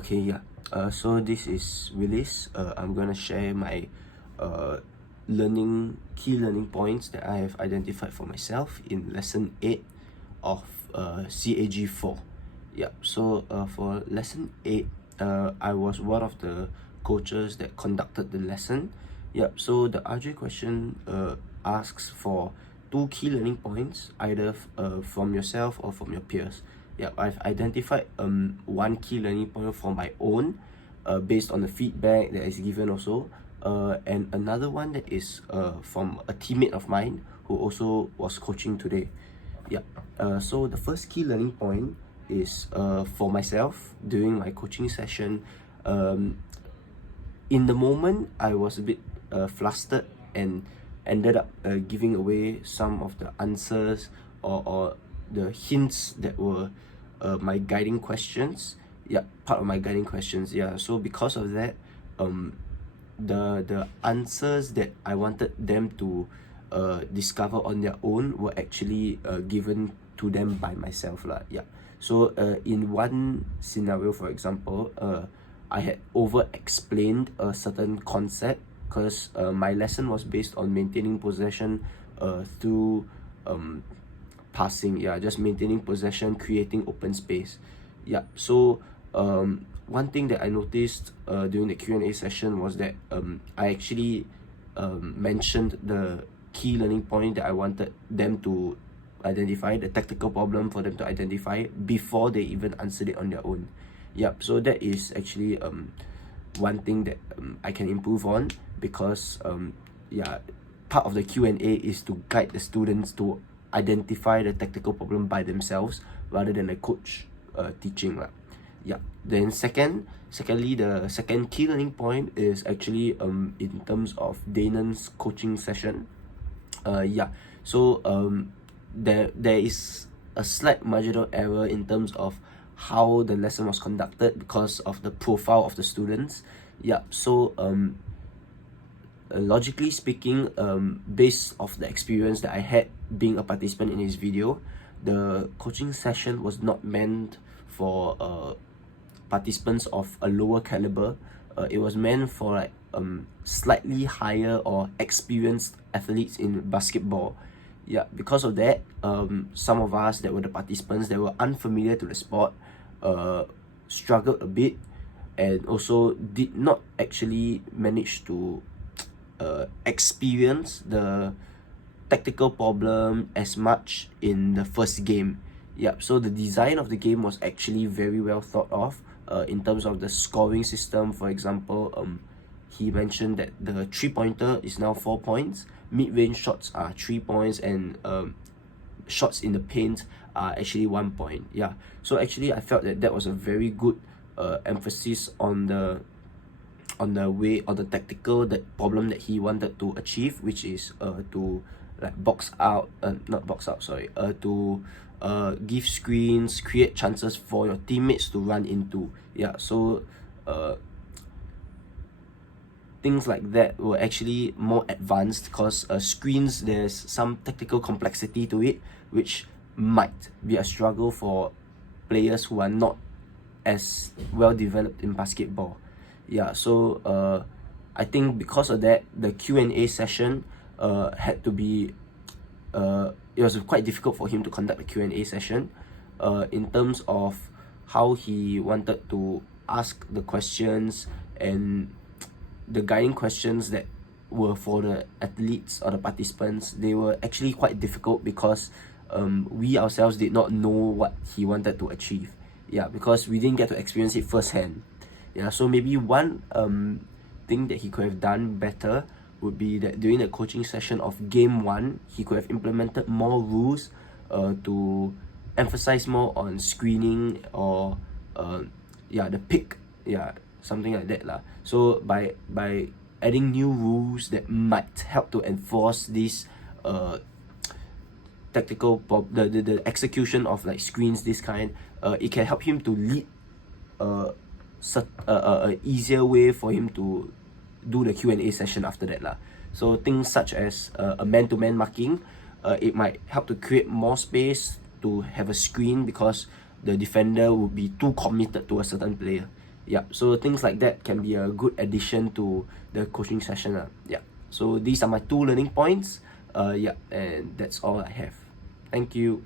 Okay, yeah. So this is Willis. I'm gonna share my key learning points that I have identified for myself in lesson 8 of CAG 4. Yeah. So for lesson 8, I was one of the coaches that conducted the lesson. Yep. So the RJ question asks for 2 key learning points, either from yourself or from your peers. Yeah, I've identified one key learning point for my own, based on the feedback that is given also, and another one that is from a teammate of mine who also was coaching today. Yeah. So the first key learning point is for myself during my coaching session. In the moment, I was a bit flustered and ended up giving away some of the answers or the hints that were my guiding questions. Yeah, part of my guiding questions. Yeah, so because of that, the answers that I wanted them to discover on their own were actually given to them by myself lah. Yeah. So in one scenario, for example, I had over explained a certain concept because my lesson was based on maintaining possession through passing. Yeah, just maintaining possession, creating open space. Yeah. So one thing that I noticed during the Q&A session was that I actually mentioned the key learning point that I wanted them to identify, the tactical problem for them to identify before they even answered it on their own. Yep. So that is actually one thing that I can improve on, because yeah, part of the Q&A is to guide the students to identify the tactical problem by themselves rather than the coach teaching lah. Yeah. Then secondly, the second key learning point is actually in terms of Danon's coaching session. Yeah. So there is a slight marginal error in terms of how the lesson was conducted because of the profile of the students. Yeah. So logically speaking, based off the experience that I had being a participant in his video, the coaching session was not meant for participants of a lower caliber. It was meant for like slightly higher or experienced athletes in basketball. Yeah, because of that, some of us that were the participants that were unfamiliar to the sport struggled a bit, and also did not actually manage to experience the tactical problem as much in the first game. Yep. So the design of the game was actually very well thought of in terms of the scoring system. For example, he mentioned that the 3-pointer is now 4 points, mid-range shots are 3 points, and shots in the paint are actually 1 point. Yeah. So actually, I felt that was a very good emphasis on the tactical problem that he wanted to achieve, which is to like to give screens, create chances for your teammates to run into. Yeah. So things like that were actually more advanced, because screens, there's some tactical complexity to it, which might be a struggle for players who are not as well developed in basketball. Yeah. So I think because of that, the Q&A session had to be it was quite difficult for him to conduct the Q&A session in terms of how he wanted to ask the questions, and the guiding questions that were for the athletes or the participants. They were actually quite difficult because we ourselves did not know what he wanted to achieve. Yeah, because we didn't get to experience it firsthand. Yeah, so maybe one thing that he could have done better would be that during the coaching session of game 1, he could have implemented more rules to emphasize more on screening, or the pick, something like that lah. So by adding new rules that might help to enforce this tactical the execution of like screens, this kind, it can help him to lead a easier way for him to do the Q&A session after that lah. So things such as a man-to-man marking, it might help to create more space to have a screen, because the defender would be too committed to a certain player. Yeah, so things like that can be a good addition to the coaching session. Yeah, so these are my 2 learning points. Yeah, and that's all I have. Thank you.